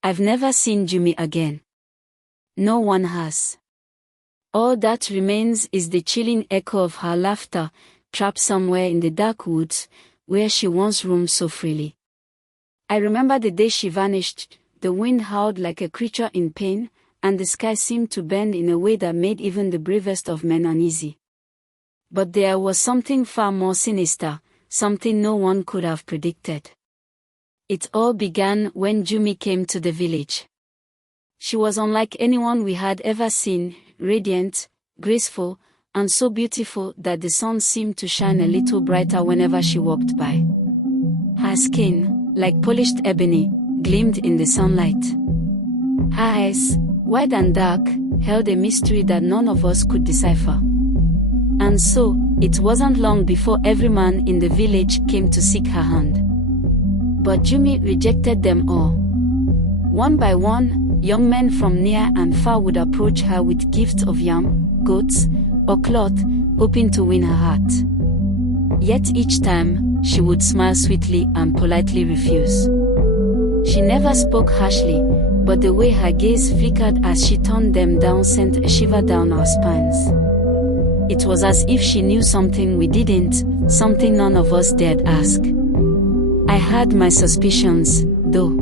I've never seen Jumi again. No one has. All that remains is the chilling echo of her laughter, trapped somewhere in the dark woods, where she once roamed so freely. I remember the day she vanished. The wind howled like a creature in pain, and the sky seemed to bend in a way that made even the bravest of men uneasy. But there was something far more sinister, something no one could have predicted. It all began when Jumi came to the village. She was unlike anyone we had ever seen, radiant, graceful, and so beautiful that the sun seemed to shine a little brighter whenever she walked by. Her skin, like polished ebony, gleamed in the sunlight. Her eyes, wide and dark, held a mystery that none of us could decipher. And so, it wasn't long before every man in the village came to seek her hand. But Jumi rejected them all. One by one, young men from near and far would approach her with gifts of yam, goats, or cloth, hoping to win her heart. Yet each time, she would smile sweetly and politely refuse. She never spoke harshly, but the way her gaze flickered as she turned them down sent a shiver down our spines. It was as if she knew something we didn't, something none of us dared ask. I had my suspicions, though.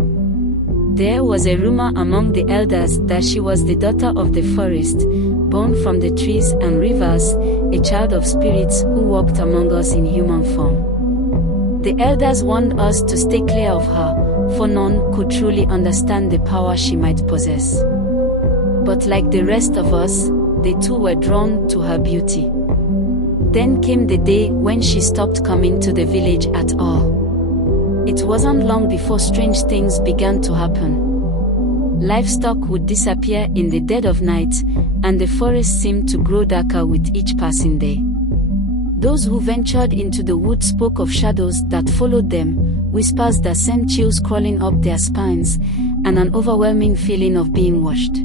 There was a rumor among the elders that she was the daughter of the forest, born from the trees and rivers, a child of spirits who walked among us in human form. The elders warned us to stay clear of her, for none could truly understand the power she might possess. But like the rest of us, they too were drawn to her beauty. Then came the day when she stopped coming to the village at all. It wasn't long before strange things began to happen. Livestock would disappear in the dead of night, and the forest seemed to grow darker with each passing day. Those who ventured into the woods spoke of shadows that followed them, whispers that sent chills crawling up their spines, and an overwhelming feeling of being watched.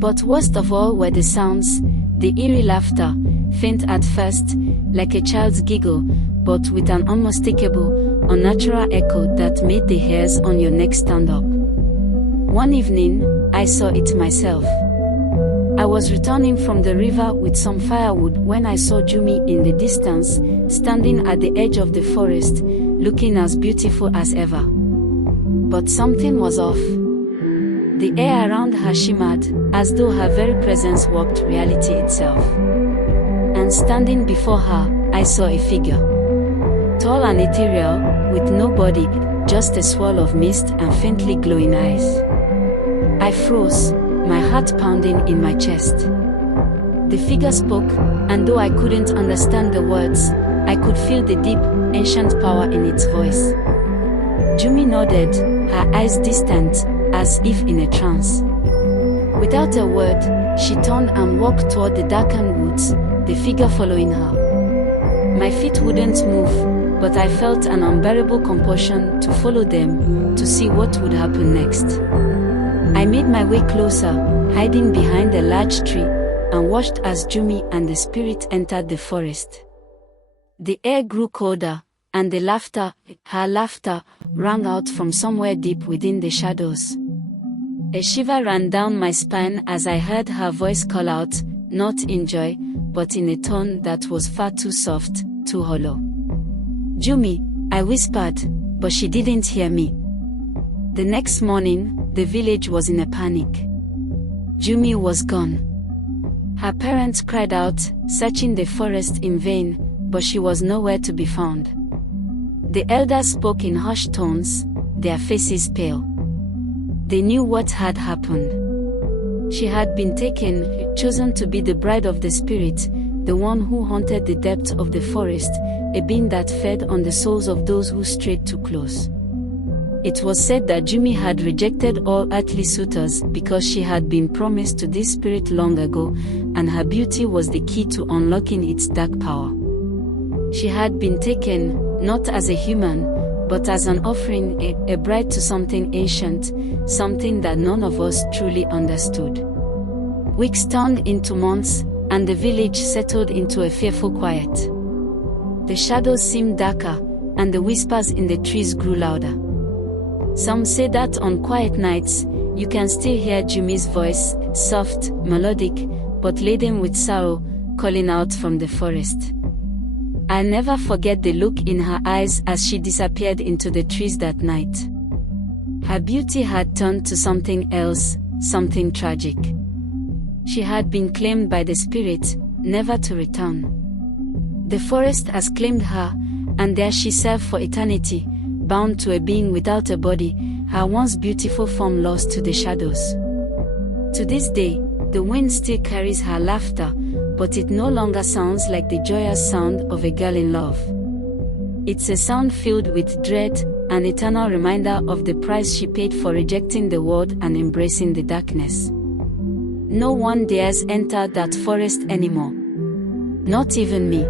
But worst of all were the sounds, the eerie laughter, faint at first, like a child's giggle, but with an unmistakable, unnatural echo that made the hairs on your neck stand up. One evening, I saw it myself. I was returning from the river with some firewood when I saw Jumi in the distance, standing at the edge of the forest, looking as beautiful as ever. But something was off. The air around her shimmered, as though her very presence walked reality itself. And standing before her, I saw a figure. Tall and ethereal, with no body, just a swirl of mist and faintly glowing eyes. I froze, my heart pounding in my chest. The figure spoke, and though I couldn't understand the words, I could feel the deep, ancient power in its voice. Jumi nodded, her eyes distant, as if in a trance. Without a word, she turned and walked toward the darkened woods, the figure following her. My feet wouldn't move, but I felt an unbearable compulsion to follow them, to see what would happen next. I made my way closer, hiding behind a large tree, and watched as Jumi and the spirit entered the forest. The air grew colder, and the laughter, her laughter, rang out from somewhere deep within the shadows. A shiver ran down my spine as I heard her voice call out, not in joy, but in a tone that was far too soft, too hollow. Jumi, I whispered, but she didn't hear me. The next morning, the village was in a panic. Jumi was gone. Her parents cried out, searching the forest in vain, but she was nowhere to be found. The elders spoke in hushed tones, their faces pale. They knew what had happened. She had been taken, chosen to be the bride of the spirit, the one who haunted the depths of the forest, a being that fed on the souls of those who strayed too close. It was said that Jumi had rejected all earthly suitors because she had been promised to this spirit long ago, and her beauty was the key to unlocking its dark power. She had been taken, not as a human, but as an offering, a bride to something ancient, something that none of us truly understood. Weeks turned into months, and the village settled into a fearful quiet. The shadows seemed darker, and the whispers in the trees grew louder. Some say that on quiet nights, you can still hear Jumi's voice, soft, melodic, but laden with sorrow, calling out from the forest. I'll never forget the look in her eyes as she disappeared into the trees that night. Her beauty had turned to something else, something tragic. She had been claimed by the spirit, never to return. The forest has claimed her, and there she served for eternity, bound to a being without a body, her once beautiful form lost to the shadows. To this day, the wind still carries her laughter, but it no longer sounds like the joyous sound of a girl in love. It's a sound filled with dread, an eternal reminder of the price she paid for rejecting the world and embracing the darkness. No one dares enter that forest anymore. Not even me.